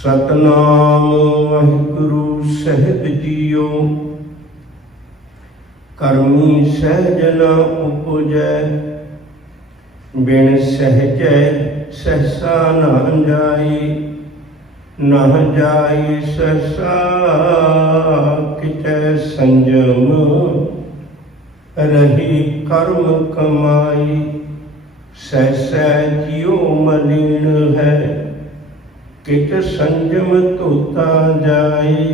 सतनाम वाहिगुरु साहिब जीओ। करमी सहज न उपजै, बिन सहजै सहसा न जाई। न जाई सहसा किचै संजम, रही कर्म कमाई। सहसा जियो मलिन है, किच संजम धोता जाई।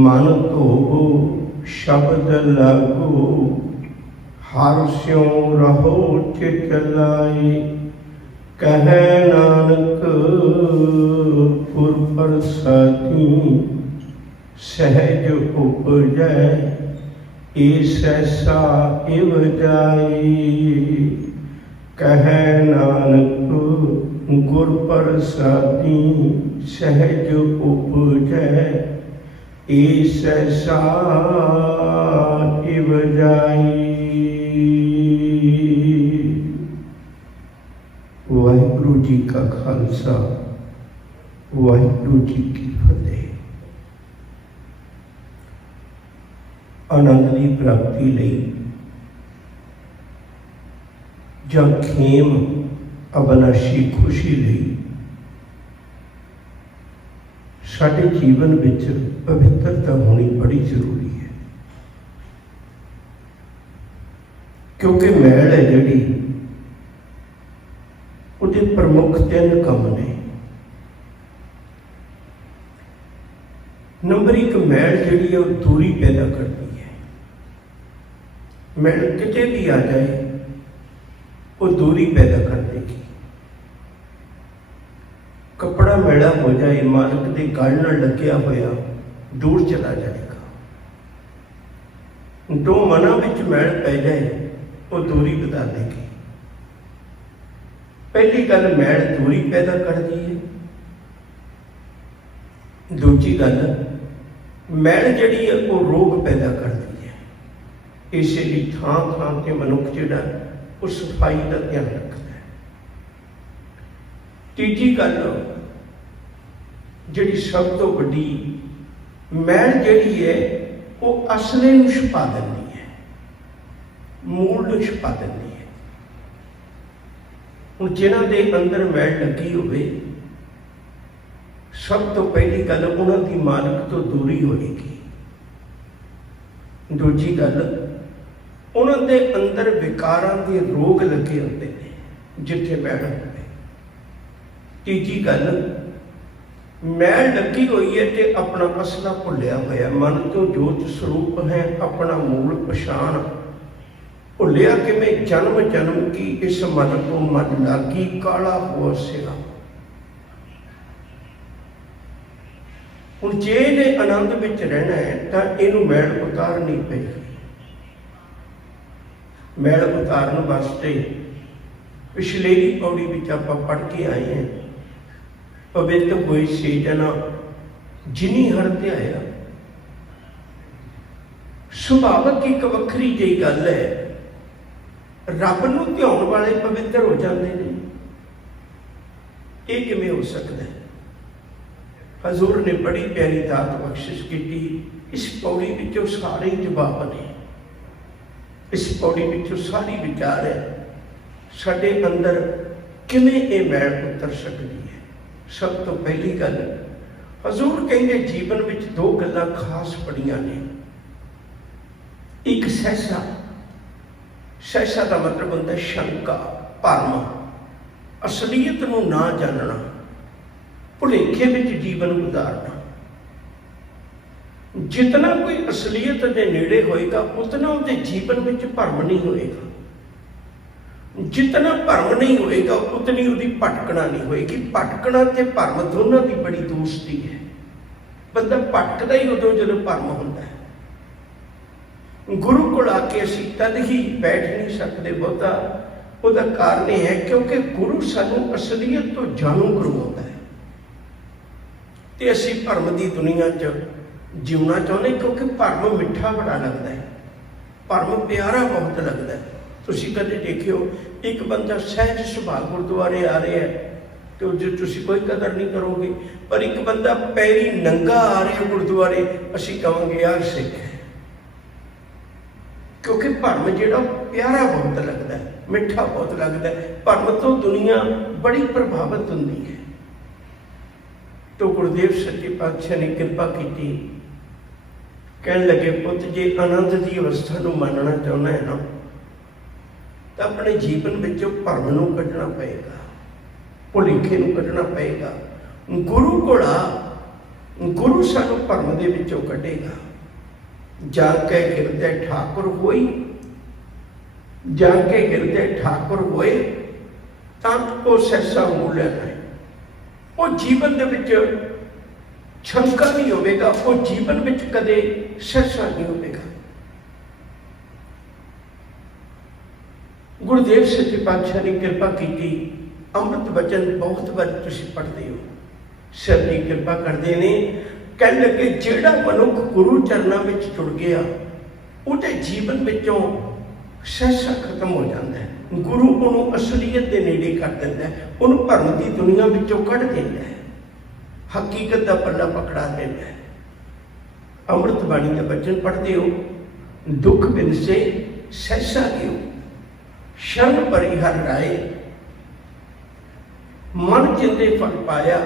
मन धोवो शब्द लागो, हर स्यों रहो चित लाई। कहे नानक पुर प्रसादी, सहज उपजै ए सहसा इव जाई। कहे नानक गुर प्रसादी, सहज उपजै ए सहसा इव जाई। वाहिगुरु जी का खालसा, वाहिगुरु जी की फतेह। आनंद की प्राप्ति लई जां खेम अविनाशी खुशी लई साडे जीवन विच पवित्रता होनी बड़ी जरूरी है। क्योंकि मैल है जिहड़ी, उहदे प्रमुख 3 काम ने। नंबर 1, मैल जिहड़ी है वो दूरी पैदा करती है। मैल किते भी आ जाए वो दूरी पैदा कर देगी। कपड़ा मैला हो जाए, मालिक के गल नाल लग्या होया दूर चला जाएगा। 2 मना विच मैल पै जाए वो दूरी बता देगी। पहली गल, मैल दूरी पैदा करती है। दूजी गल, मैल जिहड़ी है वो रोग पैदा करती है। इसलिए थां थां ते मनुख जिहड़ा वो सफाई का ध्यान रखता है। तीजी गल जिहड़ी सब तो वड्डी, मैल जिहड़ी है वो असले नूं छुपा दिंदी है, मूल नूं छुपा दिंदी है। हुण जिन्हां दे अंदर मैल लगी होवे, सब तो पहली गल उन्हां दी मालिक तो दूरी होएगी। दूजी गल, उन्हां दे अंदर विकारां दे रोग लगे होंदे ने जिथे मैल होवे। तीजी गल, मैल लगी हुई है तो अपना असला भुलिया होया, मन तो जोत स्वरूप है अपना मूल पछाण भुलिया। किवें जन्म जन्म की इस मन को मन लागी, काला हुआ सिरा। हुण जे इहने आनंद विच रहना है तो इहनूं मैल उतारनी पेगी। मैल उतारन वास्ते पिछलेरी पौड़ी विच आपां पढ़ के आए हैं, पवित्र होए से जना जिनी हर ध्याया। सुभावक एक वखरी जी गल है, रब नूं ध्याउण वाले पवित्र हो जाते हैं। ये किवें हो सकता है? हजूर ने बड़ी प्यारी दात बख्शिश की। इस पौड़ी विचों सारे जवाब ने, इस पौड़ी विचों सारी विचार है साडे अंदर किवें ये मैल उतर सकती है। सब तो पहली गल, हजूर कहेंगे जीवन में 2 गल्लां खास पड़ियां ने। एक सहसा, सहसा का मतलब होता है शंका, भरम, असलीयत नूं ना जानना, भुलेखे विच जीवन गुजारना। जितना कोई असलीयत के नेड़े होएगा उतना उसके जीवन में भरम नहीं होएगा। जितना भरम नहीं होएगा उतनी उसकी भटकना नहीं होएगी। भटकना ते भरम दोनों की बड़ी दोस्ती है। बंदा भटकदा ही उदों जदों भरम होंदा है। गुरु कोल आके असीं तद ही बैठ नहीं सकते बहुता। उसका कारण यह है क्योंकि गुरु सानूं असलीयत तो जाणू करवाउंदा है ते असीं भरम की दुनिया च जीवना चाहते, क्योंकि भरम मिठा बड़ा लगता है, भरम प्यारा बहुत लगता है। तुसीं कदे देखियो एक बंदा सहज सुभाअ गुरुद्वारे आ रहा है, तो जो तुसी कोई कदर नहीं करोगे। पर एक बंदा पैरी नंगा आ रहा गुरुद्वारे, असी कहांगे यार सिख है, क्योंकि भरम जिहड़ा प्यारा बहुत लगता है, मिठा बहुत लगता है। भरम तो दुनिया बड़ी प्रभावित होंदी है। तो गुरुदेव सच्चे पातशाह ने कृपा की, कहन लगे पुत जे आनंद की अवस्था को मानना चाहना है ना, तो अपने जीवन में भरम नूं कढना पएगा, भुलेखे नूं कढना पएगा। गुरु कोला गुरु सानू भरम दे विचों कढेगा। जाके हिरदे ठाकुर होई, जाके हिरदे ठाकुर होए तब वो सहसा मूल्य है। वो जीवन दे विच शंका नहीं होवेगा, वो जीवन विच कदे सहसा नहीं होवेगा। गुरुदेव सच्चे पातशाह ने कृपा की, अमृत वचन बहुत बार तुसीं पढ़ते हो, सर जी कृपा करते ने। कह लगे जिहड़ा मनुख गुरु चरणों में जुड़ गया, उहदे जीवन विचों सहसा खत्म हो जाता है। गुरु उन्होंने असलीयत के नेड़े कर देता है, उन्होंने भरम की दुनिया विचों कढ़ देता है, हकीकत का पल्ला पकड़ा देता है। अमृत बाणी का वचन पढ़ते हो, दुख बिन से सहसा गियो, शरण परिहर राय, मन जिंदे फल पाया।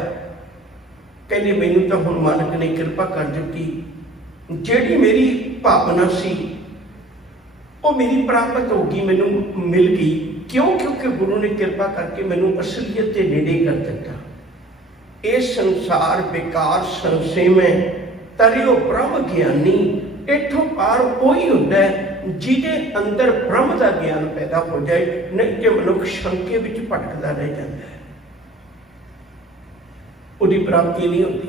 कहने मैनू तो हुण मालिक ने कृपा कर दी, जिहड़ी मेरी भावना सी वो मेरी प्राप्त होगी, मैनू मिल गई। क्यों? क्योंकि गुरु ने कृपा करके मैनू असलीयत के नेड़े कर दिता। ये संसार बेकार संसेमै तरियो ब्रह्म ज्ञानी, इथों पार वही होंदा है जिहदे अंदर ब्रह्म का ज्ञान पैदा हो जाए, नहीं तो मनुख शंके विच भटकदा रह जाता है, उसकी प्राप्ति नहीं होती।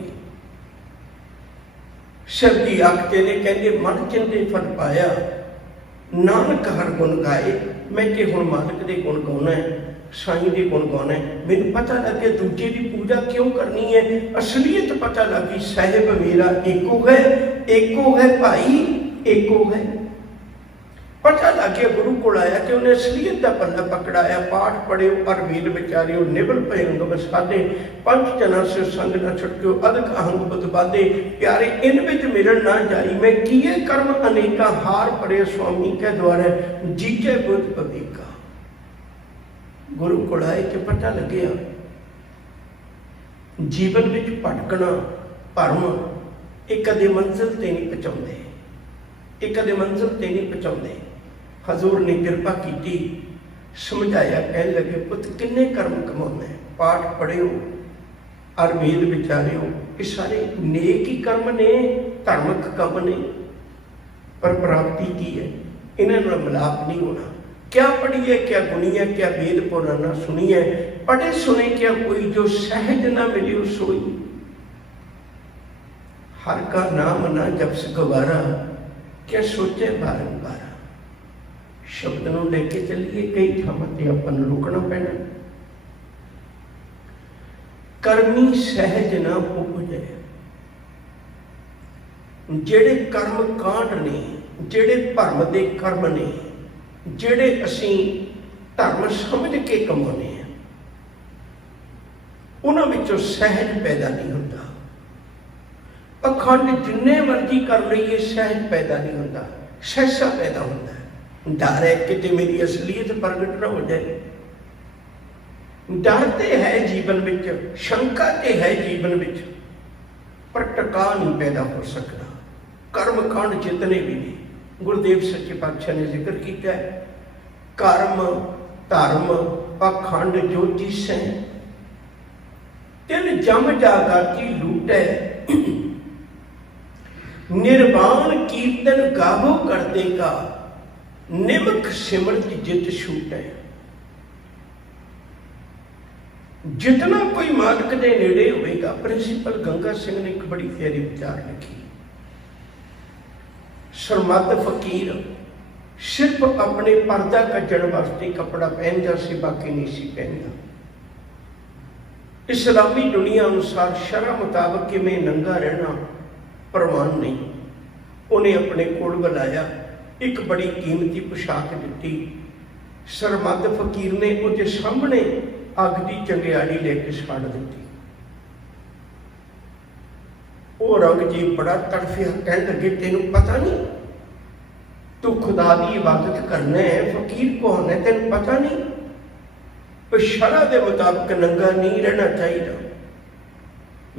शिव जी आखते ने, कहते मन चिंते फल पाया, नानक हर गुण गाए। मैं कि हुण मालिक दे गुण गाउणा है, साईं दे गुण गाउणा है। मैनूं पता लगे दूजे की पूजा क्यों करनी है, असलीयत पता लगी। साहिब मेरा एको है भाई एको है। पता लग गया गुरु को आया कि उन्हें असलीयत का पल्ला पकड़ाया। पाठ पढ़ियो और वीर विचारियो, निबल पे अंग साधे, पंच जना से संग न छुटक्यो, अदक अहंग बुध बाधे। प्यारे इन विच मिलन ना जाई, मैं किए कर्म अनेका, हार पड़े स्वामी के द्वारा, जीते बुध पवेका। गुरु को आए कि पता लगे जीवन विच भटकना, भरम, ये कदे मंजिल ते नहीं पहुँचाते, ये कदे मंजिल ते नहीं पहुँचाते। हजूर ने कृपा की, समझाया। कह लगे पुत किन्ने कर्म कमाने, पाठ पढ़ियो और वेद विचारियो, ये सारे नेक ही कर्म ने, धार्मिक काम ने। पर प्राप्ति की है, इन्होंने मिलाप नहीं होना। क्या पढ़िए, क्या गुनिए, क्या वेद पुराना सुनिए, पढ़े सुने क्या कोई, जो सहज ना मिलियो सोई। हर का नाम ना जपस गवारा, क्या सोचे बारंबार। शब्द नूं लेके चलिए, कई थावां ते आपां नूं रुकना पैना। करनी सहज ना उपजे, जेड़े कर्म कांड ने, जेड़े भरम दे कर्म ने, जेड़े असीं धर्म समझ के कमाउने हैं, उन्हां विचों सहज पैदा नहीं होता। अखंड जिन्ने मर्जी कर लईए, सहज पैदा नहीं होता, सहसा पैदा होता है। डर है कि मेरी असलीयत प्रगट ना हो जाए, डर तो है जीवन विच, शंका तो है जीवन विच, पर टका नहीं पैदा हो सकता। कर्म कांड जितने भी नहीं, गुरुदेव सच्चे पातशाह ने जिक्र किया है। कर्म धर्म पाखंड ज्योतिष है, तिन जम जागा की लूटै, निर्वाण कीर्तन गावो करते का, निमक सिमरत जित छूट है। जितना कोई मालिक के नेड़े होगा। प्रिंसीपल गंगा सिंह ने एक बड़ी प्यारी विचार लिखी। सरमद फकीर सिर्फ अपने पर्दा कजन वास्ते कपड़ा पहनता सी, बाकी नहीं सी पहनता। इस्लामी दुनिया अनुसार शरअ मुताबिक कि मैं नंगा रहना प्रवान नहीं। उन्हें अपने कोल बुलाया, एक बड़ी कीमती पोशाक दी। सरमद फकीर ने उसके सामने अग की चंगियाड़ी लेके छाड़ दी। वो औरंगजेब बड़ा तड़फिया, कह लगे तेन पता नहीं तू खुदा की इबादत करना है, फकीर कौन है तेन पता नहीं? शरह के मुताबिक नंगा नहीं रहना चाहिए,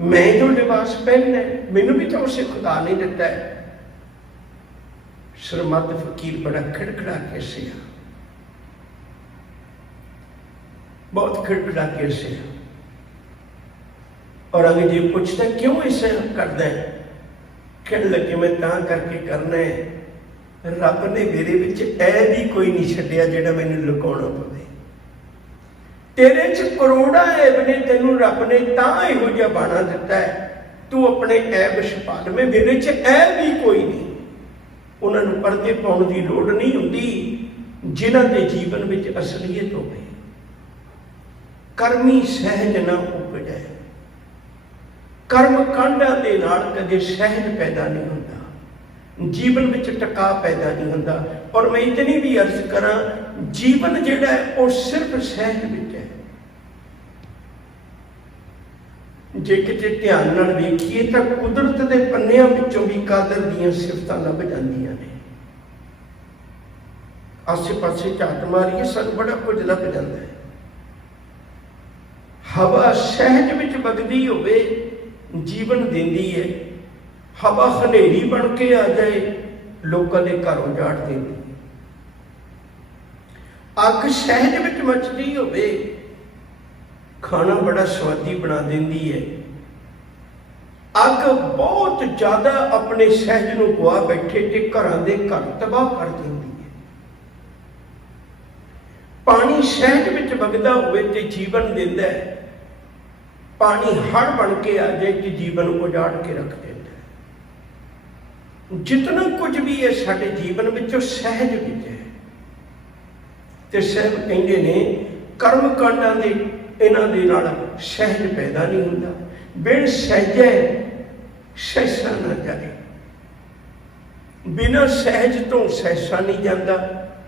मैं जो लिबास पहनना है मैनू भी तो उसे खुदा ने दिता है। शर्मत फकीर बड़ा खिड़खड़ा के सिया, बहुत खिड़खड़ा के सिया। औरंगजेब पूछता क्यों इसे करना है? कहने लगे मैं तां करके करना है, रब ने मेरे विच ऐ भी कोई नहीं छड्डिया जिहड़ा मैनूं लुकाउणा पवे। तेरे च करोड़ा ऐब ने, तेनू रब ने तां इहो जिहा बाणा दिता है, तू अपने ऐब छुपा लवे, मेरे च ऐब भी कोई नहीं। उन्होंने पर्दे पाउण की लोड़ नहीं हुंदी जिन्हां दे जीवन विच असलीयत होवे। कर्मी सहज ना उपजै, कर्म कांडां दे नाल कदे सहज पैदा नहीं होंदा, जीवन में टका पैदा नहीं होंदा। और मैं इतनी भी अर्ज करा, जीवन जिहड़ा है वो सिर्फ सहज विच है। जे किते ध्यान नाल वेखीए तां कुदरत दे पन्नियां विचों भी कादर दीयां सिफतां लभ जांदियां ने। आसे पासे झात मारीए सानूं बड़ा कुछ लभ जांदा है। हवा सहज विच वगदी होवे जीवन दिंदी है, हवा हनेरी बन के आ जाए लोगों के घर उजाड़ देती। अग सहज विच मचदी होवे खाना बड़ा स्वादी बना देती है। अग बहुत ज्यादा अपने सहज नूं गुआ बैठे ते घरां दे घर तबाह कर देती है। पानी सहज विच वगदा होवे ते जीवन दिंदा है, पानी हड़ बन के आ जाए कि जीवन उजाड़ के रख देता है। जितना कुछ भी है साडे जीवन विच सहज विच है। ते साहब कहंदे ने कर्म कांडां दे इन्हां दे नाल सहज पैदा नहीं हुंदा। बिन सहजै सहसा ना जाए, बिना सहज तो सहसा नहीं जाता,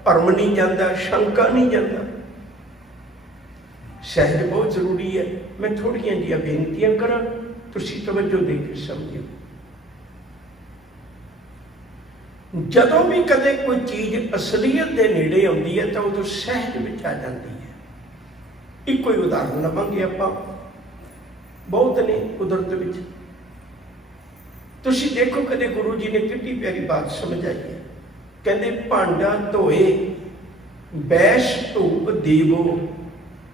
भरम नहीं जाता, शंका नहीं जाता। सहज बहुत जरूरी है। मैं थोड़ियां जिहियां बेनतियां करा, तुसीं तवज्जो दे के समझो। जदों भी कदे कोई चीज असलीयत के नेड़े आती है तो उदों सहज विच आ जाती है। एक कोई उदाहरण लवांगे आपां, बहुत ने कुदरत विच। तुसीं देखो कदे गुरु जी ने कितनी प्यारी बात समझाई है। कहंदे भांडा धोए बैश धूप देवो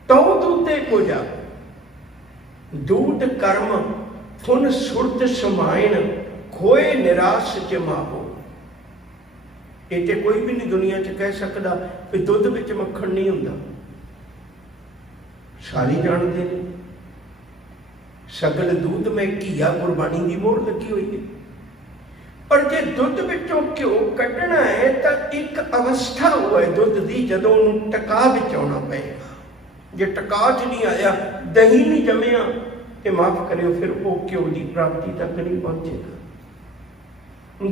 तौ दूते को जा, दूत कर्म फुन सुरत समायन खोए निराश जमावो। ये तो कोई भी नहीं दुनिया च कह सकता कि दुध विच मक्खन नहीं हुंदा। सारे जानते हैं सगल दूध में घीया गुरबाणी की मोहर लगी हुई है। पर जे दुध विचों घ्यो कढ़ना है तो एक अवस्था हुआ है दुध की, जदों उन्होंने टका विच आउणा पएगा। जे टका च नहीं आया, दही नहीं जमिया, तो माफ करियो फिर वो घ्यो की प्राप्ति तक नहीं पहुंचेगा।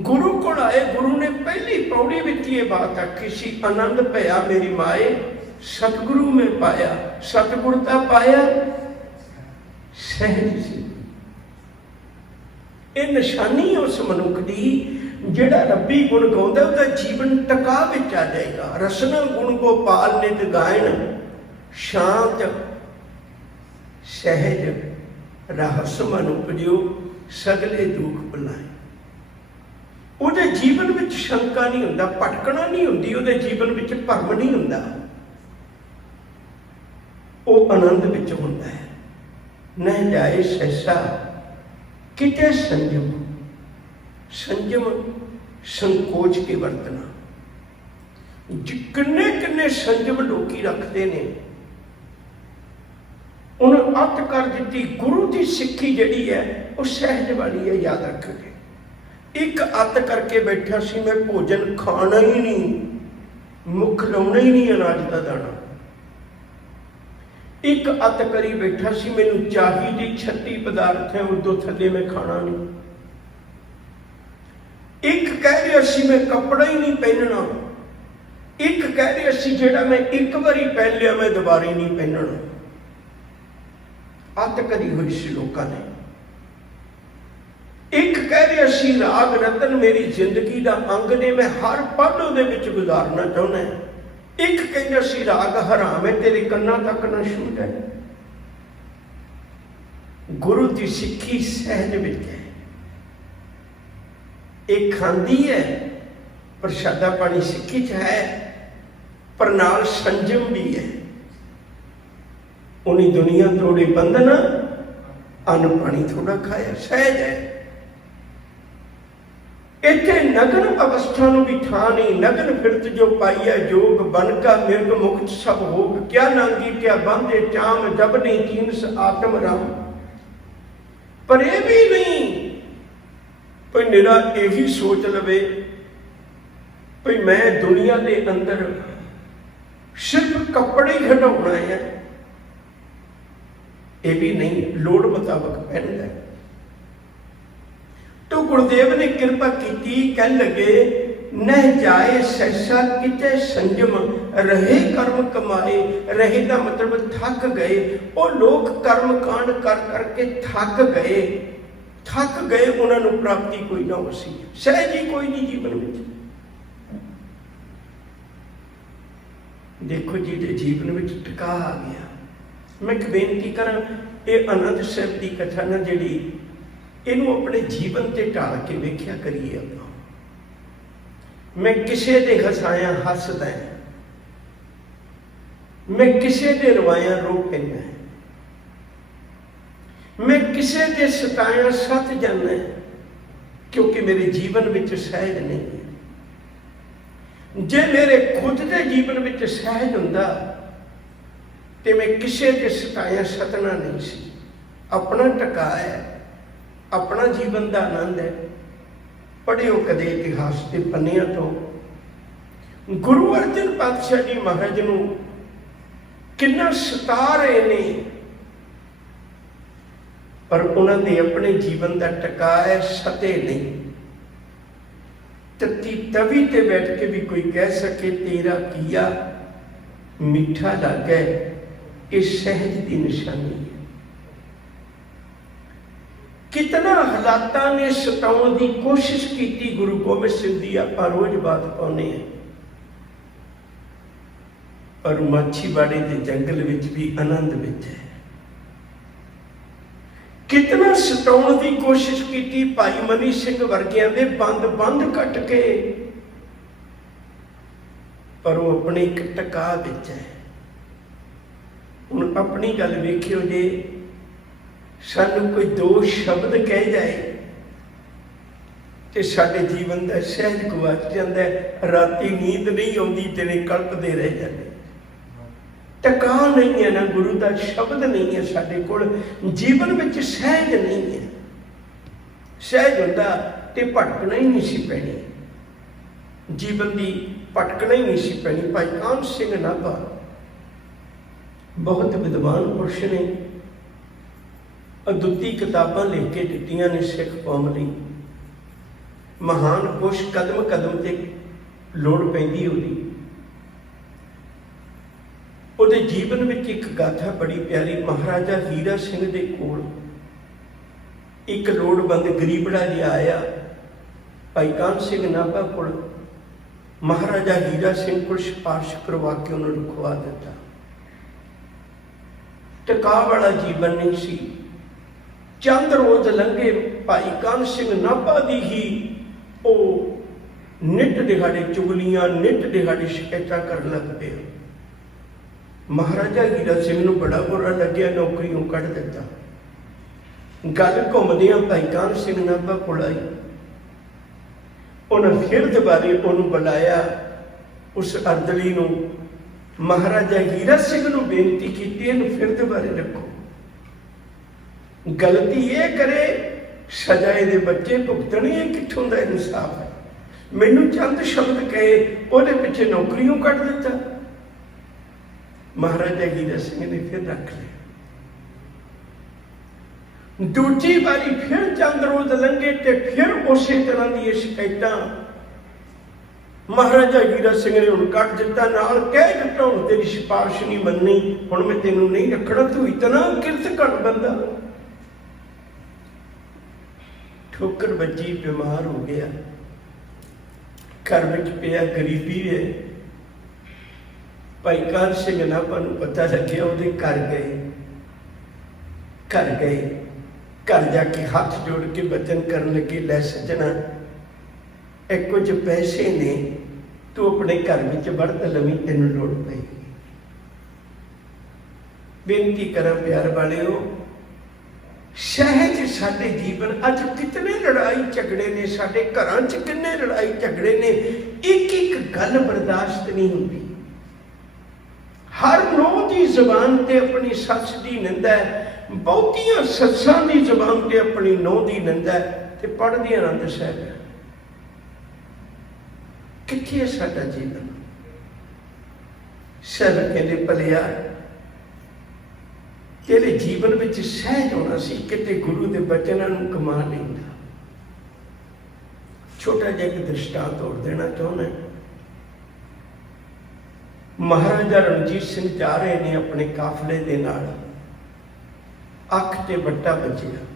गुरु को आए, गुरु ने पहली पौड़ी में ये बात आखी सी, आनंद भया मेरी माए सतगुरु में पाया, सतगुरता पाया सहज सी। ये निशानी उस मनुख की जिहड़ा रब्बी गुण गाउंदा उसका जीवन टका विच आ जाएगा। रसना गुण गोपाल नित गायन शांत सहज रहस मन उपजो सगले दुख भुलाए। उहदे जीवन विच शंका नहीं हुंदा, भटकना नहीं हुंदी, उहदे जीवन विच भरम नहीं हुंदा, वो आनंद विच हुंदा है। न जाए सहसा किते संयम, संयम संकोच के वरतना। किन्ने किन्ने संयम लोकी रखते ने, उन्हें अत कर दी। गुरु की सिक्खी जिहड़ी है वो सहज वाली है, याद रखोगे। एक अत करके बैठा सी, मैं भोजन खाना ही नहीं, मुख लाउणा ही नहीं अनाज का दाना। एक अत करी बैठा सी, मैनू चाहिदी 36 पदार्थ है, उदों थले मैं खाना नहीं। एक कह रहा सी मैं कपड़ा ही नहीं पहनना, एक कह रहा सी जेड़ा मैं एक बारी पहन लिया मैं दोबारा ही नहीं पहनना। ਹੱਤ ਕਰੀ ਹੋਈ ਸੀ ਲੋਕਾਂ ਨੇ। ਇੱਕ ਕਹਿ ਰਿਹਾ ਸੀ ਰਾਗ ਰਤਨ ਮੇਰੀ ਜ਼ਿੰਦਗੀ ਦਾ ਅੰਗ ਨੇ, ਮੈਂ ਹਰ ਪਲ ਉਹਦੇ ਵਿੱਚ ਗੁਜ਼ਾਰਨਾ ਚਾਹੁੰਦਾ। ਇੱਕ ਕਹਿੰਦਾ ਸੀ ਰਾਗ ਹਰਾਮ ਹੈ, ਤੇਰੇ ਕੰਨਾਂ ਤੱਕ ਨਾ ਛੂਹਦਾ। ਗੁਰੂ ਦੀ ਸਿੱਖੀ ਸਹਿਜ ਵਿੱਚ ਹੈ, ਇਹ ਖਾਂਦੀ ਹੈ ਪ੍ਰਸ਼ਾਦਾ ਪਾਣੀ ਸਿੱਖੀ ਚ ਹੈ, ਪਰ ਨਾਲ ਸੰਜਮ ਵੀ ਹੈ। ਉਹਨੇ ਦੁਨੀਆ ਤੋੜੇ ਬੰਧਨ, ਅੰਨ ਪਾਣੀ ਥੋੜਾ ਖਾਇਆ, ਸਹਿਜ ਹੈ। ਇੱਥੇ ਨਗਨ ਅਵਸਥਾ ਨੂੰ ਵੀ ਥਾਂ ਨਹੀਂ। ਨਗਨ ਫਿਰਤ ਜੋ ਪਾਈਆ ਜੋਗ ਬਨ ਕਾ ਮਿਰਗ ਮੁਕਤ ਸਭ ਹੋਗ, ਕਿਆ ਨਾਂਗੀ ਕਿਆ ਬੰਦੇ ਚਾਮ ਜਬ ਨਹੀਂ ਕੀਨਸ ਆਤਮ ਰਾਮ। ਪਰ ਇਹ ਵੀ ਨਹੀਂ ਕੋਈ ਨਿਰਾ ਇਹੀ ਸੋਚ ਲਵੇ ਭਈ ਮੈਂ ਦੁਨੀਆ ਦੇ ਅੰਦਰ ਸਿਰਫ ਕੱਪੜੇ ਹੀ ਹਟਾਉਣਾ ਹੈ। ਇਹ ਵੀ ਨਹੀਂ, ਲੋੜ ਮੁਤਾਬਕ ਪਹਿਨਦਾ। तो गुरुदेव ने कृपा की, कह लगे न जाए सहसा किते संजम, रहे कर्म कमाए। रहे का मतलब थक गए, और लोग कर्म कांड कर करके थक गए, उन्होंने प्राप्ति कोई ना हो सी, सहज ही कोई नहीं जीवन में। देखो जी दे जीवन में टिका आ गया। मैं एक बेनती करा, ये आनंद साहब की कथा ना जी, ਇਹਨੂੰ ਆਪਣੇ ਜੀਵਨ ਤੇ ਢਾਲ ਕੇ ਵੇਖਿਆ ਕਰੀਏ ਆਪਾਂ। ਮੈਂ ਕਿਸੇ ਦੇ ਹਸਾਇਆ ਹੱਸਦਾ, ਮੈਂ ਕਿਸੇ ਦੇ ਰਵਾਇਆ ਰੋ ਪੈਂਦਾ, ਮੈਂ ਕਿਸੇ ਦੇ ਸਤਾਇਆ ਸੱਤ ਜਾਂਦਾ, ਕਿਉਂਕਿ ਮੇਰੇ ਜੀਵਨ ਵਿੱਚ ਸਹਿਜ ਨਹੀਂ ਹੈ। ਜੇ ਮੇਰੇ ਖੁਦ ਦੇ ਜੀਵਨ ਵਿੱਚ ਸਹਿਜ ਹੁੰਦਾ ਤੇ ਮੈਂ ਕਿਸੇ ਦੇ ਸਤਾਇਆ ਸਤਨਾ ਨਹੀਂ ਸੀ। ਆਪਣਾ ਟਕਾ ਹੈ, अपना जीवन का आनंद है। पढ़ियो कदे इतिहास के पन्निया तो गुरु अर्जन पातशाह जी महाराज नूं किन्ना सता रहे ने, पर उन्होंने अपने जीवन का टका है, सते नहीं। तत्ती तवी ते बैठ के भी कोई कह सके तेरा किया मीठा लगे, ये सहज की निशानी है। कितना हालातां ने सताउण की कोशिश की गुरु गोबिंद सिंह की, आप रोज बात पाने हैं, पर माछीवाड़े के जंगल विच भी आनंद विच है। कितना सताउण की कोशिश की भाई मनी सिंह वर्गियां दे बंद कट के, पर वो अपने एक टका विच है। हुण अपनी गल वेखियो, जे सानू कोई दो शब्द कह जाए तो साडे जीवन का सहज गवाच जाता है। राती नींद नहीं आती, तेरे कल्पते रह जाते। टका नहीं है ना, गुरु का शब्द नहीं है साडे कोल, जीवन में सहज नहीं है। सहज होंदा ते भटकना ही नहीं सी पैनी, जीवन की भटकना ही नहीं सी पैनी। भाई कान सिंह नाभा बहुत विद्वान पुरुष ने, अदुੱਤੀ किताबां लिख के दित्तियां ने सिख कौम लई। महान पुरुष कदम कदम ते लोड़ पैंदी होती। उहदे जीवन में एक गाथा बड़ी प्यारी, महाराजा हीरा सिंह दे कोल एक लोड़वंद गरीबड़ा जिहा आया भाई कान सिंह नाभा कोल। महाराजा हीरा सिंह को सिफारिश करवा के उन्होंने खुआ दिता। टका वाला जीवन नहीं सी। चंद रोज लंघे, भाई कान सिंह नाभा दी ही ओ नित दिहाड़े चुगलियां, नित दिहाड़े शिकायतां कर लग पे। महाराजा हीरा सिंह नूं बड़ा बुरा लग्या, नौकरियों कढ़ दिता। गल घुमदियां भाई कान सिंह नाभा कोल आई। उन्हें फिर दोबारे उन्होंने बुलाया, उस अर्दली नूं। महाराजा हीरा सिंह नूं बेनती की, इहनूं फिर दोबारे रखो। गलती ये करे सजा दे बच्चे भुगतने, कित्थों दा इंसाफ है। मैनू चंद शब्द कहे, उहदे पिछे नौकरियों कट दिता। महाराजा हीरा सिंह ने फिर रख लिया। दूजी बारी फिर चंद रोज लंघे ते फिर उस तरह दी शिकायतां। ਮਹਾਰਾਜਾ ਹੀਰਾ ਸਿੰਘ ਨੇ ਹੁਣ ਕੱਢ ਦਿੱਤਾ, ਨਾਲ ਕਹਿ ਦਿੱਤਾ ਹੁਣ ਤੇਰੀ ਸਿਫਾਰਿਸ਼ ਨਹੀਂ ਮੰਨਣੀ, ਹੁਣ ਮੈਂ ਤੈਨੂੰ ਨਹੀਂ ਰੱਖਣਾ, ਤੂੰ ਇਤਨਾ ਕਿਰਤ ਘੱਟ ਬੰਦਾ। ਠੋਕਰ ਵੱਜੀ, ਬਿਮਾਰ ਹੋ ਗਿਆ, ਘਰ ਵਿੱਚ ਪਿਆ, ਗਰੀਬੀ ਹੈ। ਭਾਈ ਕਾਹਨ ਸਿੰਘ ਨਾਭਾ ਨੂੰ ਪਤਾ ਲੱਗਿਆ, ਉਹਦੇ ਘਰ ਗਏ, ਘਰ ਜਾ ਕੇ ਹੱਥ ਜੋੜ ਕੇ ਬਚਨ ਕਰਨ ਲੱਗੇ, ਲੈ ਸੱਜਣਾ ਇਹ ਕੁਝ ਪੈਸੇ ਨੇ, ਤੂੰ ਆਪਣੇ ਘਰ ਵਿੱਚ ਵਰਤ ਲਵੀਂ, ਤੈਨੂੰ ਲੋੜ ਪਏਗੀ। ਬੇਨਤੀ ਕਰਾਂ ਪਿਆਰ ਵਾਲਿਓ, ਸਹਿਜ ਸਾਡੇ ਜੀਵਨ ਅੱਜ ਕਿਤਨੇ ਲੜਾਈ ਝਗੜੇ ਨੇ, ਸਾਡੇ ਘਰਾਂ 'ਚ ਕਿੰਨੇ ਲੜਾਈ ਝਗੜੇ ਨੇ, ਇੱਕ ਗੱਲ ਬਰਦਾਸ਼ਤ ਨਹੀਂ ਹੁੰਦੀ। ਹਰ ਨੂੰਹ ਦੀ ਜ਼ੁਬਾਨ ਤੇ ਆਪਣੀ ਸੱਸ ਦੀ ਨਿੰਦਾ ਹੈ, ਬਹੁਤੀਆਂ ਸੱਸਾਂ ਦੀ ਜ਼ੁਬਾਨ ਤੇ ਆਪਣੀ ਨੂੰਹ ਦੀ ਨਿੰਦਾ ਹੈ, ਤੇ ਪੜ੍ਹਦੀ ਆਨੰਦ ਸਾਹਿਬ। ਕਿੱਥੇ ਹੈ ਸਾਡਾ ਜੀਵਨ? ਸਭ ਕਹਿੰਦੇ ਭਲਿਆ ਤੇਰੇ ਜੀਵਨ ਵਿੱਚ ਸਹਿਜ ਹੋਣਾ ਸੀ, ਕਿਤੇ ਗੁਰੂ ਦੇ ਬਚਨਾਂ ਨੂੰ ਕਮਾ ਲੈਂਦਾ। ਛੋਟਾ ਜਿਹਾ ਇੱਕ ਦ੍ਰਿਸ਼ਟਾਂਤ ਹੋਰ ਦੇਣਾ ਚਾਹੁੰਦਾ। ਮਹਾਰਾਜਾ ਰਣਜੀਤ ਸਿੰਘ ਜਾ ਰਹੇ ਨੇ ਆਪਣੇ ਕਾਫਲੇ ਦੇ ਨਾਲ, ਅੱਖ ਤੇ ਵੱਟਾ ਵੱਜਿਆ।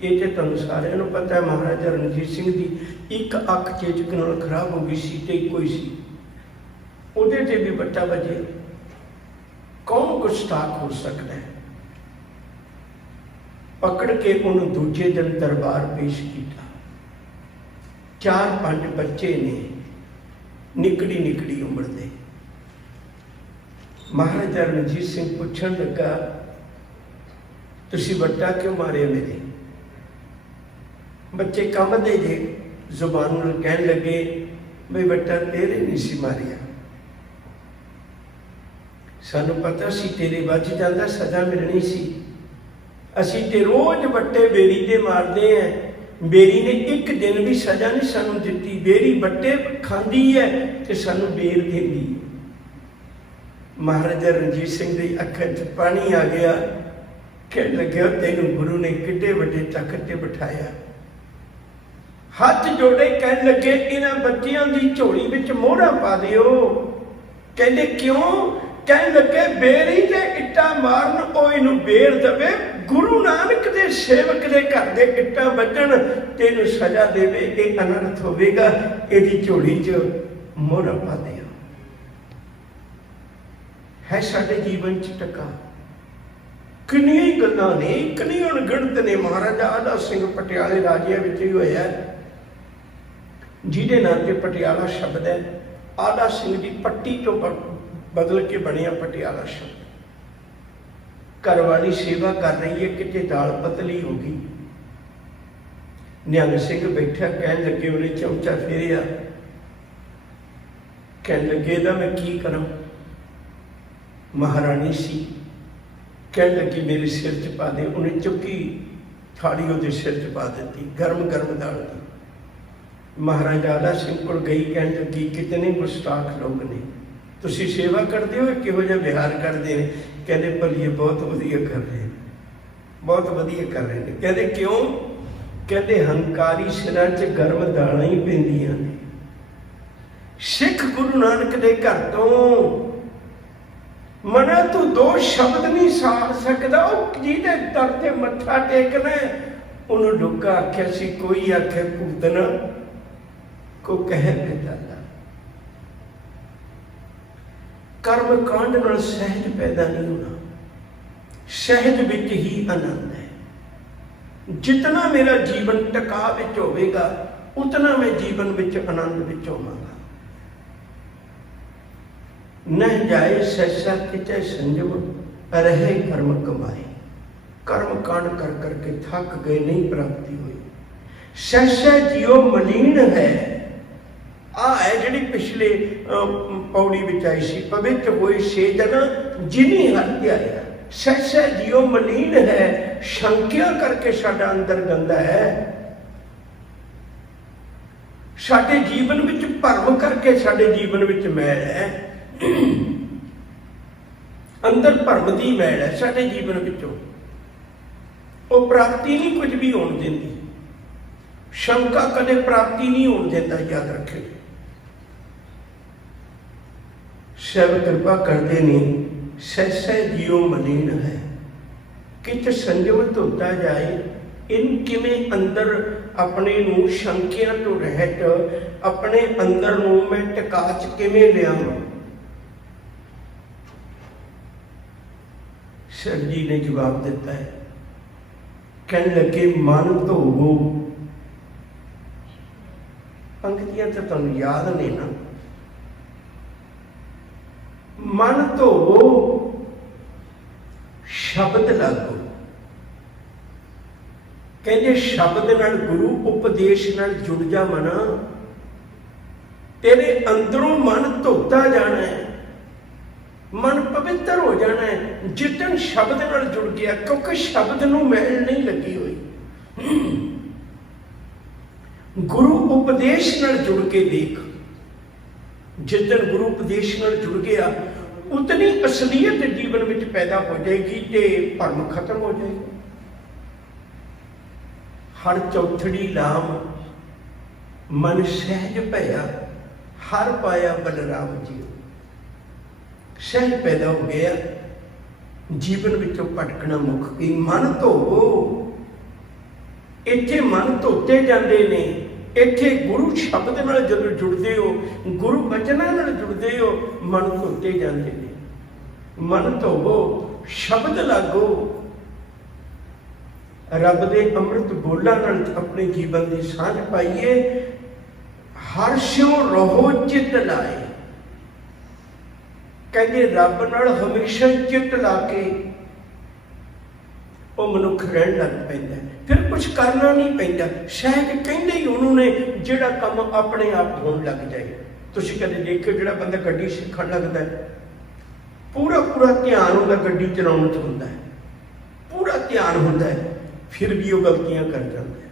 ਇਹ ਤੇ ਤੁਹਾਨੂੰ ਸਾਰਿਆਂ ਨੂੰ ਪਤਾ ਹੈ, ਮਹਾਰਾਜਾ ਰਣਜੀਤ ਸਿੰਘ ਦੀ ਇੱਕ ਅੱਖ ਚੇਚਕ ਨਾਲ ਖਰਾਬ ਹੋ ਗਈ ਸੀ ਤੇ ਇੱਕੋ ਹੀ ਸੀ, ਉਹਦੇ ਤੇ ਵੀ ਵੱਟਾ ਵੱਜਿਆ। ਕੌਣ ਗੁਸਤਾਖ ਹੋ ਸਕਦਾ ਹੈ? ਪਕੜ ਕੇ ਉਹਨੂੰ ਦੂਜੇ ਦਿਨ ਦਰਬਾਰ ਪੇਸ਼ ਕੀਤਾ। 4-5 ਬੱਚੇ ਨੇ, ਨਿਕੜੀ ਉਮਰ ਦੇ। ਮਹਾਰਾਜਾ ਰਣਜੀਤ ਸਿੰਘ ਪੁੱਛਣ ਲੱਗਾ, ਤੁਸੀਂ ਵੱਟਾ ਕਿਉਂ ਮਾਰਿਆ ਮੇਰੇ? ਬੱਚੇ ਕੰਬਦੇ ਜੇ, ਜ਼ੁਬਾਨ ਨਾਲ ਕਹਿਣ ਲੱਗੇ, ਬਈ ਵੱਟਾ ਤੇਰੇ ਨਹੀਂ ਸੀ ਮਾਰਿਆ, ਸਾਨੂੰ ਪਤਾ ਸੀ ਤੇਰੇ ਵੱਜ ਜਾਂਦਾ ਸਜ਼ਾ ਮਿਲਣੀ ਸੀ, ਅਸੀਂ ਤੇ ਰੋਜ਼ ਵੱਟੇ ਬੇਰੀ ਦੇ ਮਾਰਦੇ ਆਂ, ਬੇਰੀ ਨੇ ਇੱਕ ਦਿਨ ਵੀ ਸਜ਼ਾ ਨਹੀਂ ਸਾਨੂੰ ਦਿੱਤੀ, ਬੇਰੀ ਵੱਟੇ ਖਾਂਦੀ ਹੈ ਤੇ ਸਾਨੂੰ ਬੇਰ ਦਿੰਦੀ। ਮਹਾਰਾਜਾ ਰਣਜੀਤ ਸਿੰਘ ਦੀ ਅੱਖਾਂ 'ਚ ਪਾਣੀ ਆ ਗਿਆ, ਕਹਿਣ ਲੱਗਿਆ, ਤੈਨੂੰ ਗੁਰੂ ਨੇ ਕਿੱਡੇ ਵੱਡੇ ਤਖਤ ਤੇ ਬਿਠਾਇਆ। ਹੱਥ ਜੋੜੇ ਕਹਿਣ ਲੱਗੇ, ਇਹਨਾਂ ਬੱਚਿਆਂ ਦੀ ਝੋਲੀ ਵਿੱਚ ਮੋਹਰਾਂ ਪਾ ਦਿਓ। ਕਹਿੰਦੇ ਕਿਉਂ? ਕਹਿਣ ਲੱਗੇ, ਬੇਰੀ ਤੇ ਇੱਟਾਂ ਮਾਰਨ, ਉਹ ਇਹਨੂੰ ਬੇਰ ਦੇਵੇ, ਗੁਰੂ ਨਾਨਕ ਦੇ ਸੇਵਕ ਦੇ ਘਰ ਦੇ ਇੱਟਾਂ ਵੱਜਣ, ਤੈਨੂੰ ਸਜ਼ਾ ਦੇਵੇ, ਇਹ ਅਨਰਥ ਹੋਵੇਗਾ, ਇਹਦੀ ਝੋਲੀ 'ਚ ਮੋਹਰਾਂ ਪਾ ਦਿਓ। ਹੈ ਸਾਡੇ ਜੀਵਨ 'ਚ ਟਕਾ ਕਿੰਨੀਆਂ ਹੀ ਗੱਲਾਂ ਨੇ, ਕਿੰਨੀਆਂ ਅਣਗਿਣਤ ਨੇ। ਮਹਾਰਾਜਾ ਆਦਾ ਸਿੰਘ ਪਟਿਆਲੇ ਰਾਜਿਆਂ ਵਿੱਚ ਹੀ ਹੋਇਆ, ਜਿਹਦੇ ਨਾਂ ਤੇ ਪਟਿਆਲਾ ਸ਼ਬਦ ਹੈ। ਆਦਾ ਸਿੰਘ ਦੀ ਪੱਟੀ ਤੋਂ ਬਦਲ ਕੇ ਬਣਿਆ ਪਟਿਆਲਾ ਸ਼ਬਦ। ਘਰਵਾਲੀ ਸੇਵਾ ਕਰ ਰਹੀ ਹੈ, ਕਿਤੇ ਦਾਲ ਪਤਲੀ ਹੋ ਗਈ। ਨਿਹੰਗ ਸਿੰਘ ਬੈਠਾ, ਕਹਿਣ ਲੱਗੇ, ਉਹਨੇ ਚਮਚਾ ਫੇਰਿਆ, ਕਹਿਣ ਲੱਗੇ, ਇਹਦਾ ਮੈਂ ਕੀ ਕਰਾਂ? ਮਹਾਰਾਣੀ ਸੀ, ਕਹਿਣ ਲੱਗੀ, ਮੇਰੇ ਸਿਰ 'ਚ ਪਾ ਦੇ। ਉਹਨੇ ਚੁੱਕੀ ਥਾਲੀ ਉਹਦੇ ਸਿਰ 'ਚ ਪਾ ਦਿੱਤੀ, ਗਰਮ ਦਾਲ ਦੀ। ਮਹਾਰਾਜਾ ਆਦਾ ਸਿੰਘ ਕੋਲ ਗਈ, ਕਹਿਣ ਲੱਗੀ, ਕਿਤਨੇ ਗੁਸਤਾਖ ਲੋਕ ਨੇ, ਤੁਸੀਂ ਸੇਵਾ ਕਰਦੇ ਹੋ, ਕਿਹੋ ਜਿਹਾ ਵਿਹਾਰ ਕਰਦੇ ਨੇ? ਕਹਿੰਦੇ, ਭਲੀਏ ਬਹੁਤ ਵਧੀਆ ਕਰ ਰਹੇ ਨੇ, ਬਹੁਤ ਵਧੀਆ ਕਰ ਰਹੇ ਨੇ। ਕਹਿੰਦੇ ਕਿਉਂ? ਕਹਿੰਦੇ ਹੰਕਾਰੀ ਸਿਰਾਂ 'ਚ ਗਰਮ ਦਾਲਾਂ ਹੀ ਪੈਂਦੀਆਂ ਨੇ। ਸਿੱਖ ਗੁਰੂ ਨਾਨਕ ਦੇ ਘਰ ਤੋਂ ਮਨਾ ਤੂੰ 2 ਸ਼ਬਦ ਨਹੀਂ ਸਾਰ ਸਕਦਾ, ਉਹ ਜਿਹਦੇ ਦਰ ਤੇ ਮੱਥਾ ਟੇਕਣਾ, ਉਹਨੂੰ ਡੁੱਗਾ ਆਖਿਆ ਸੀ, ਕੋਈ ਆਖੇ ਭੂਤਨਾ, ਕੋ ਕਹਿ ਬੇਦਾਲਾ। ਕਰਮ ਕਾਂਡ ਨਾਲ ਸਹਿਜ ਪੈਦਾ ਨਹੀਂ ਹੋਣਾ, ਸਹਿਜ ਵਿੱਚ ਹੀ ਆਨੰਦ ਹੈ। ਜਿਤਨਾ ਮੇਰਾ ਜੀਵਨ ਟਕਾ ਵਿੱਚ ਹੋਵੇਗਾ, ਉਤਨਾ ਮੈਂ ਜੀਵਨ ਵਿੱਚ ਆਨੰਦ ਵਿੱਚ ਹੋਵਾਂਗਾ। ਨਹਿ ਜਾਏ ਸੈਸਾ ਕਿਤੇ ਸੰਜਮ, ਰਹੇ ਕਰਮ ਕਮਾਏ। ਕਰਮ ਕਾਂਡ ਕਰ ਕਰਕੇ ਥੱਕ ਗਏ, ਨਹੀਂ ਪ੍ਰਾਪਤੀ ਹੋਈ। ਸੈਸਾ ਜਿਉ ਮਲੀਨ ਹੈ, ਆ ਹੈ ਜਿਹੜੀ ਪਿਛਲੇ ਪੌੜੀ ਵਿੱਚ ਆਈ ਸੀ, ਪਵਿੱਤਰ ਹੋਏ ਸੇ ਜਨਾ ਜਿਨੀ ਹਰਿ ਧਿਆਇਆ। ਸੈਸਾ ਜਿਉ ਮਲੀਨ ਹੈ, ਸ਼ੰਕਿਆ ਕਰਕੇ ਸਾਡਾ ਅੰਦਰ ਗੰਦਾ ਹੈ। ਸਾਡੇ ਜੀਵਨ ਵਿੱਚ ਭਰਮ ਕਰਕੇ ਸਾਡੇ ਜੀਵਨ ਵਿੱਚ ਮੈਲ ਹੈ, ਅੰਦਰ ਭਰਮ ਦੀ ਮੈਲ ਹੈ ਸਾਡੇ ਜੀਵਨ ਵਿੱਚੋਂ। ਉਹ ਪ੍ਰਾਪਤੀ ਨਹੀਂ ਕੁਝ ਵੀ ਹੋਣ ਦਿੰਦੀ। ਸ਼ੰਕਾ ਕਦੇ ਪ੍ਰਾਪਤੀ ਨਹੀਂ ਹੋਣ ਦਿੰਦਾ, ਯਾਦ ਰੱਖਿਓ। शैव कृपा करते ने सहसा जियो मलीन है किच संयम धोता जाए इन किमें अंदर अपने नूं शंकियां तो रहत अपने अंदर नूं मैं टकाच किमें लियावां। सर जी ने जवाब दिता है, कहने लगे मन धोवो। पंक्तियां तो तुहानूं याद ने ना, मन धोवो शब्द लागो। कहते शब्द नाल गुरु उपदेश नाल जुड़ जा मना, तेरे अंदरों मन धोता जाना है, मन पवित्र हो जाना है जिदन शब्द नाल जुड़ गया, क्योंकि शब्द नूं मैल नहीं लगी हुई। गुरु उपदेश नाल जुड़ के देख, जिदन गुरु उपदेश नाल जुड़ गया उतनी असलीयत जीवन में पैदा हो जाएगी ते भरम खत्म हो जाएगा। हर चौथड़ी लाम मन सहज भया हर पाया बलराम जी। सहज पैदा हो गया, जीवन विचों भटकना मुक गई। मन धोवो, इत्थे मन धोते जाते ने, इत्थे गुरु शब्द नाल जदों जुड़दे हो, गुरु वचनां नाल जुड़दे हो, मन धोते जाते ने। मन धोवो शब्द लागो, रब दे अमृत बोलां नाल अपने जीवन की सांझ पाइए। हर्षों रहो चित लाए, कहते रब नाल हमेशा चित ला के वो मनुख रहन लग पैंदा, फिर कुछ करना नहीं पैंदा। शायद कहते ही उन्होंने जिहड़ा काम अपने आप होने लग जाए। तुसीं कदे देखो जिहड़ा बंदा गड्डी सीखण लगदा है, पूरा पूरा ध्यान उहदा गड्डी चलाउण च हुंदा है, पूरा ध्यान हुंदा है, फिर भी वो गलतियां कर जाता है।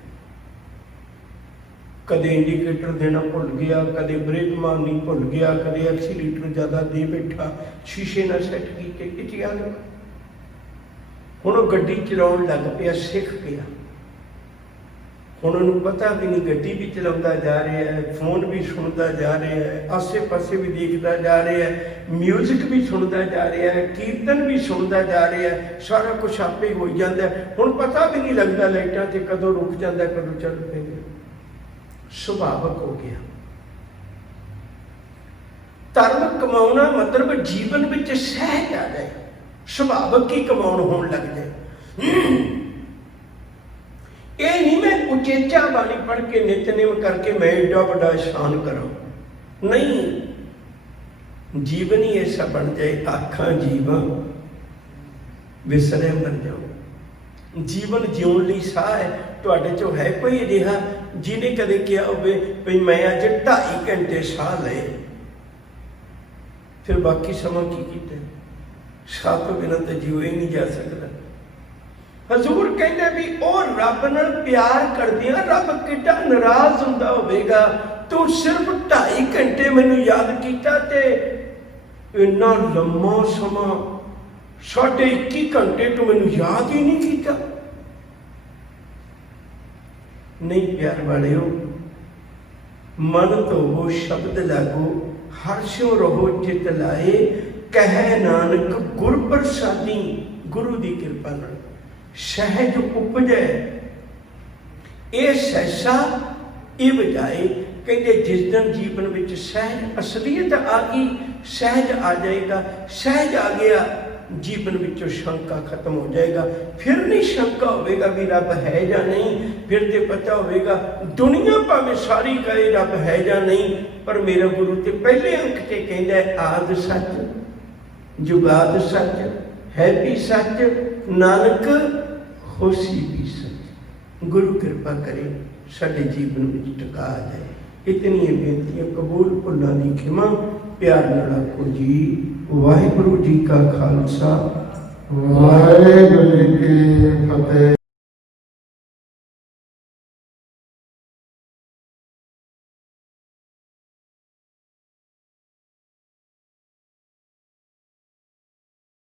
कदे इंडिकेटर देना भुल गया, कदे ब्रेक मारनी भुल गया, कदे एक्सीलेटर ज़्यादा दे बैठा, शीशे ना सैट किए, इत्थे आ गया। हुण गड्डी चलाउण लग पिया, सिख गया। हुण उहनूं पता भी नहीं, गड्डी भी चलाउंदा जा रहा है, फोन भी सुनता जा रहा है, आसे पासे भी देखता जा रहा है, म्यूजिक भी सुनता जा रहा है, कीर्तन भी सुनता जा रहा है, सारा कुछ आपे हो जाता है। हुण पता भी नहीं लगता लाइटां ते कदों रुक जाता, कदों चल पैंदा, सुभावक हो गया। धर्म कमाउणा मतलब जीवन विच सहज आ जाए, सुभावक ही कमाउण होण लग जाए। ये नहीं मैं उचेचा बाणी पढ़ के नितनेम करके मैं एडा बड़ा शान करा, नहीं। जीवन ही ऐसा बन जाए, आखा जीवन विसरे मर जाओ। जीवन जीवन लई साह है। तुहाडे चो है कोई अजिहा जिन्हें कदे कहा होवे भी मैं अज 2.5 घंटे साह लए, फिर बाकी समा की कीता? साह तो बिना तो जीव ही नहीं जा सकता। हजूर कहते भी ओ रब नाल प्यार करदियां रब कितना नाराज हुंदा होवेगा, तू सिर्फ 2.5 घंटे मैनू याद किया ते इन्ना लम्मा समा 21.5 घंटे तू मैनू याद ही नहीं किया। नहीं प्यार वालियो, मन धोवो शब्द लागो, हर्षों रहो चित लाए, कह नानक गुर प्रसादी। गुरु की कृपा नाल सहज उपजे, ये सहसा ये बजाए। कहते जिस दिन जीवन में सहज असलीयत आ गई, सहज आ जाएगा, सहज आ गया, जीवन में शंका खत्म हो जाएगा। फिर नहीं शंका होगा भी रब है या नहीं, फिर तो पता होगा दुनिया भावें सारी कहे रब है या नहीं, पर मेरा गुरु तो पहले अंक से कहता आद सच, जुगाद सच, है भी सच, नानक होसी भी सच। गुरु कृपा करे साडे जीवन में टका आ जाए। इतनी बेनतियां कबूल, भुल्लां दी खिमा। प्यार नाल आखो जी वाहिगुरू जी का खालसा, वाहिगुरू जी की